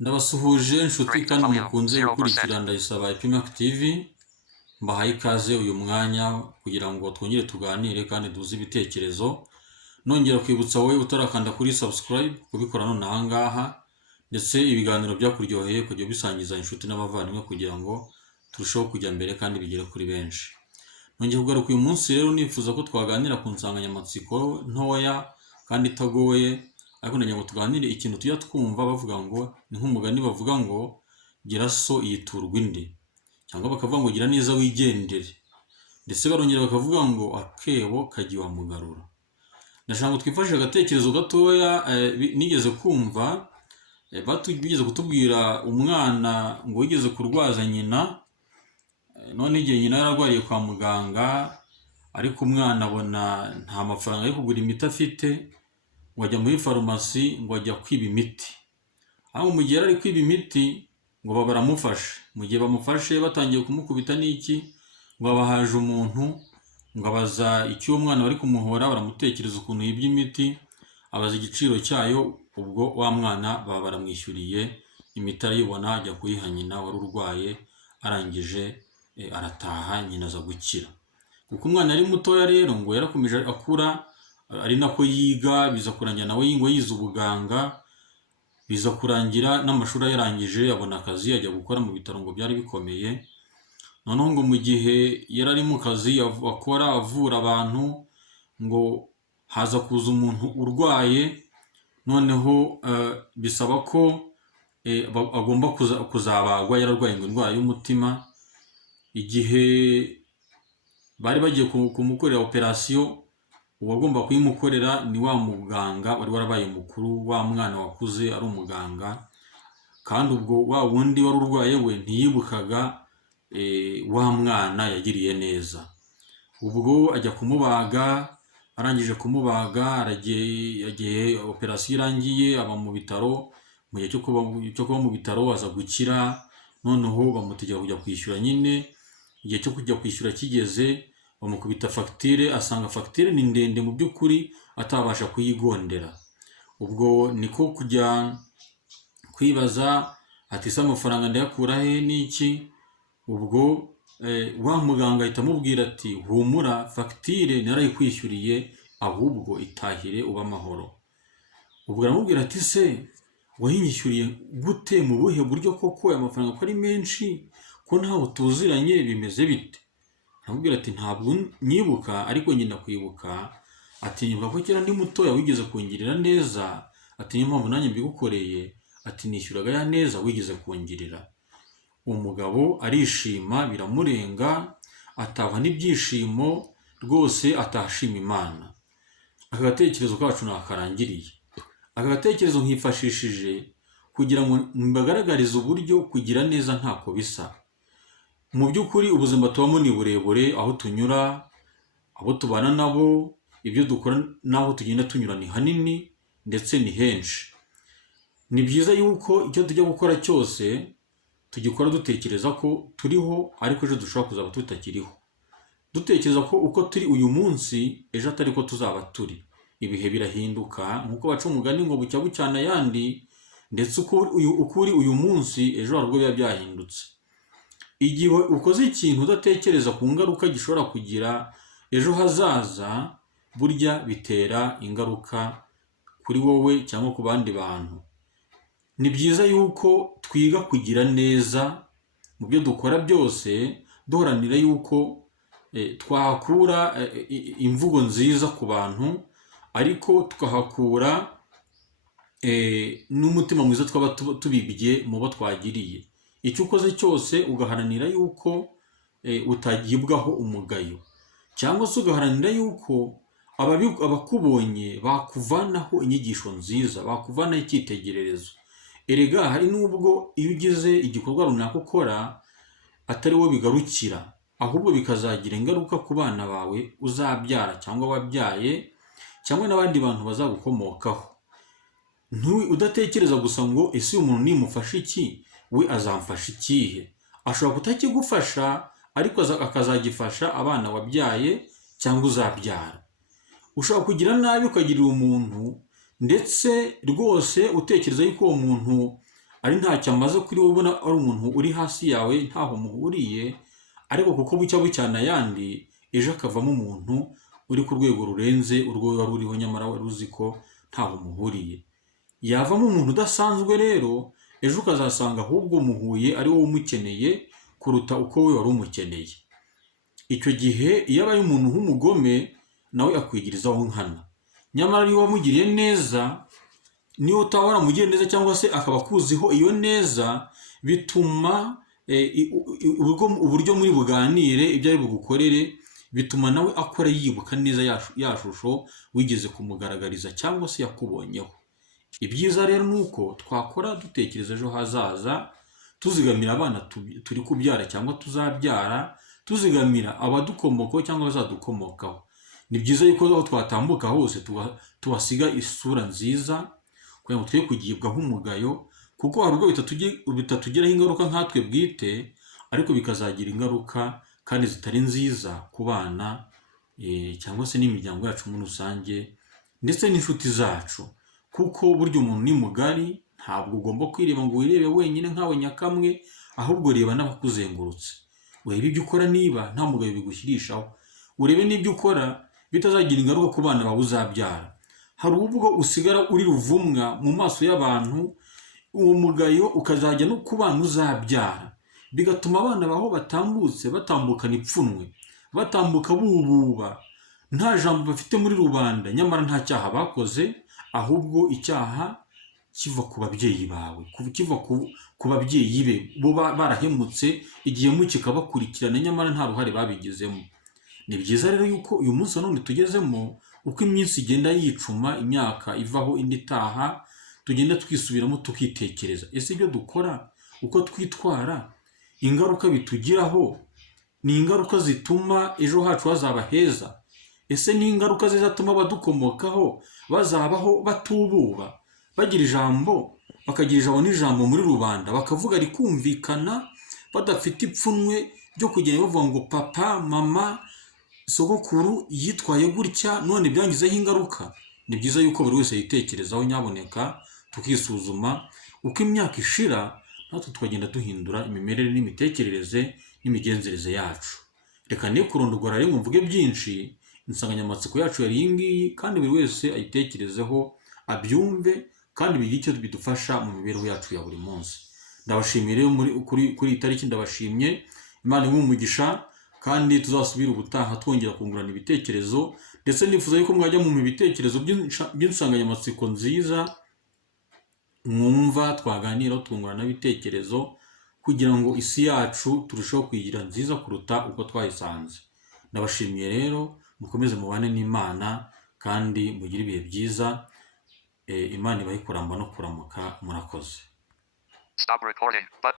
Ndabasuhuje inshuti Rate kandi volume mukunze 0%. gukurikira Ndayisaba Epimac TV, mbahaye ikaze uyu mwanya kugira ngo twongere tuganire kandi duhuze ibitekerezo. Nongera kwibutsa wowe utarakanda kuri subscribe kubikora none aha ngaha, ndetse ibiganiro byakuryoheye kujya bisangiza inshuti n'abavandimwe kugira ngo turusheho kujya mbere kandi bigere kuri benshi. Nongeye kugaruka uyu munsi rero nifuza ko twaganira ku nsanganyamatsiko ntoya kandi itagoye, ariko ndagira ngo tuganire ikintu tujya twumva bavuga ngo ni nk'umugani bavuga ngo gira so yiturwa indi, cyangwa bakavuga ngo gira neza wigendere, ndetse barongera bakavuga ngo akebo kajya iwamugarura. Ndashaka ngo twifashishe agatekerezo gatoya nigeze kumva, bigeze kutubwira umwana ngo wigeze kurwaza nyina, none igihe nyina yararwariye kwa muganga, ariko umwana abona nta mafaranga yo kugura imiti afite, ngo ajya muri farumasi ngo ajya kwiba imiti. Aho mu gihe ari kwiba imiti ngo baramufashe, mu gihe bamufashe batangiye kumukubita n'iki, ngo haje umuntu ngo abaza icyo uwo mwana bari kumuhora, baramutekereza ukuntu yibye imiti, abaza igiciro cyayo, ubwo wa mwana baba baramwishyuriye imiti arayibona, ajya kuyiha nyina wari urwaye, arangije arataha, nyina aza gukira. Kuko umwana ari mutoya rero ngo yarakomeje akura, ari nako yiga, biza kurangira nawe ngo yize ubuganga, biza kurangira n'amashuri ayarangije abona akazi ajya gukora mu bitaro ngo byari bikomeye. Noneho ngo mu gihe yari ari mu kazi akora avura abantu, ngo haza kuza umuntu urwaye, noneho bisaba ko agomba kuzabagwa, yararwaye ngo indwara y'umutima. Igihe bari bagiye kumukorera operasiyo, uwagomba kuyimukorera ni wa muganga wari warabaye mukuru, wa mwana wakuze ari umuganga, kandi ubwo wa wundi wari urwaye we ntiyibukaga wa mwana yagiriye neza. Ubwo ajya kumubaga, arangije kumubaga, yagiye operasiyo irangiye, aba mu bitaro. Mu gihe cyo kuba mu bitaro aza gukira, noneho bamutegeka kujya kwishyura. Nyine igihe cyo kujya kwishyura kigeze, bamukubita fagitire, asanga fagitire ni ndende mu by'ukuri atabasha kuyigondera. Ubwo niko kujya kwibaza ati se amafaranga ndayakura he n'iki? Ubwo wa muganga ahita amubwira ati humura, fagitire narayikwishyuriye, ahubwo itahire uba amahoro. Ubwo aramubwira ati se wayinyishyuriye gute, mu buhe buryo koko, aya mafaranga ko ari menshi, ko ntawe tuziranye, bimeze bite? Aramubwira ati ntabwo nyibuka, ariko ngenda kwibuka, ati nyumva ko kera ndi mutoya wigeze kungirira neza, ati niyo mpamvu nanjye mbigukoreye, ati nishyuraga ya neza wigeze kungirira. Umugabo arishima biramurenga, atahwa n'ibyishimo rwose, atashima Imana. Aka gatekerezo kacu nakarangiriye. Aka gatekerezo nkifashishije kugira ngo mbagaragarize uburyo kugira neza ntako bisa. Mu by'ukuri ubuzima tubamo ni burebure, aho tunyura, abo tubana nabo, ibyo dukora n'aho tugenda tunyura ni hanini ndetse ni henshi. Ni byiza yuko icyo tujya gukora cyose tugikora dutekereza ko turiho, ariko ejo dushobora kuzaba tutakiriho. Dutekereza ko uko turi uyu munsi, ejo atari ko tuzaba turi. Ibihe birahinduka, nk'uko baca umugani ngo bucya bucyana ayandi, ndetse uko uri uyu munsi, ejo hari ubwo biba byahindutse. Igihe ukoze ikintu udatekereza ku ngaruka gishobora kugira ejo hazaza, burya bitera ingaruka kuri wowe cyangwa ku bandi bantu. Ni byiza yuko twiga kugira neza mu byo dukora byose, duharanira yuko twahakura imvugo nziza ku bantu, ariko tukahakura n'umutima mwiza twaba tubibye mu bo twagiriye. Icyo ukoze cyose ugaharanira yuko utagibwaho umugayo, cyangwa se ugaharanira yuko abakubonye bakuvanaho inyigisho nziza, bakuvanaho icyitegererezo. Erega hari n'ubwo iyo ugize igikorwa runaka ukora atari wo bigarukira, ahubwo bikazagira ingaruka ku bana bawe uzabyara cyangwa wabyaye, cyangwa n'abandi bantu bazagukomokaho. Udatekereza gusa ngo ese uyu muntu nimufasha iki, we azamfasha ikihe? Ashobora kutakigufasha, ariko akazagifasha abana wabyaye cyangwa uzabyara. Ushobora kugira nabi ukagirira umuntu, ndetse rwose utekereza yuko uwo muntu ari ntacyo amaze kuri wowe, ubona ari umuntu uri hasi yawe ntaho muhuriye, ariko kuko bucya bucyana ayandi ejo akavamo umuntu uri ku rwego rurenze urwo wari uriho, nyamara wari uzi ko ntaho muhuriye. Yavamo umuntu udasanzwe rero, ejo ukazasanga ahubwo muhuye ari wowe umukeneye kuruta uko we wari umukeneye. Icyo gihe iyo abaye umuntu nk'umugome nawe akwigirizaho nkana, nyamara iyo wamugiriye neza, niyo utaba waramugiriye neza cyangwa se akaba akuziho iyo neza, bituma uburyo muri buganire ibyo ari bugukorere, bituma nawe akora yibuka neza ya shusho wigeze kumugaragariza cyangwa se yakubonyeho. Ibyiza rero ni uko twakora dutekereza ejo hazaza, tuzigamira abana turi kubyara cyangwa tuzabyara, tuzigamira abadukomokaho cyangwa abazadukomokaho. Ni byiza yuko aho twatambuka hose tubasiga isura nziza, kugira ngo twe kugibwaho umugayo, kuko hari ubwo bitatugiraho ingaruka nkatwe bwite, ariko bikazagira ingaruka kandi zitari nziza ku bana cyangwa se n'imiryango yacu muri rusange ndetse n'inshuti zacu. Kuko burya umuntu ni mugari, ntabwo ugomba kwireba ngo wirebe wenyine nkawe nyakamwe, ahubwo reba n'abakuzengurutse. Urebe ibyo ukora niba nta mugayo bigushyirishaho, urebe n'ibyo ukora bitazagira ingaruka ku bana bawe uzabyara. Hari ubwo usigara uri ruvumwa mu maso y'abantu, uwo mugayo ukazajya no ku bana uzabyara, bigatuma abana baho batambutse batambukana ipfunwe, batambuka bububa, nta jambo bafite muri rubanda, nyamara nta cyaha bakoze, ahubwo icyaha kiva ku babyeyi bawe, kiva ku babyeyi be, bo barahemutse, igihemu kikabakurikirana, nyamara nta ruhare babigizemo. Ni byiza rero yuko uyu munsi none tugezemo, uko iminsi igenda yicuma, imyaka ivaho indi itaha, tugenda twisubiramo tukitekereza, ese ibyo dukora, uko twitwara, ingaruka bitugiraho ni ingaruka zituma ejo hacu hazaba heza? Ese ni ingaruka zizatuma abadukomokaho bazabaho batububa, bagira ijambo, bakagira ijambo n'ijambo muri rubanda, bakavuga rikumvikana, badafite ipfunwe ryo kugenda bavuga ngo papa, mama, sogokuru yitwaye gutya none byangizeho ingaruka? Ni byiza yuko buri wese yitekerezaho, nyaboneka tukisuzuma, uko imyaka ishira natwe tukagenda duhindura imimerere n'imitekerereze n'imigenzereze yacu. Reka ne kurondogora rero mvuge byinshi, insanganyamatsiko yacu yari iyi ngiyi, kandi buri wese ayitekerezeho, abyumve, kandi bigire icyo bidufasha mu mibereho yacu ya buri munsi. Ndabashimiye rero kuri iyi tariki, ndabashimye, Imana imuhe umugisha, kandi tuzasubira ubutaha twongera kungurana ibitekerezo, ndetse nifuza yuko mwajya mu bitekerezo by'insanganyamatsiko nziza mwumva twaganiraho, twungurana ibitekerezo, kugira ngo isi yacu turusheho kuyigira nziza kuruta uko twayisanze. Ndabashimiye rero, mukomeze mubane n'Imana kandi mugire ibihe byiza. Imana ibahe kuramba no kuramuka. Murakoze. Stop recording button.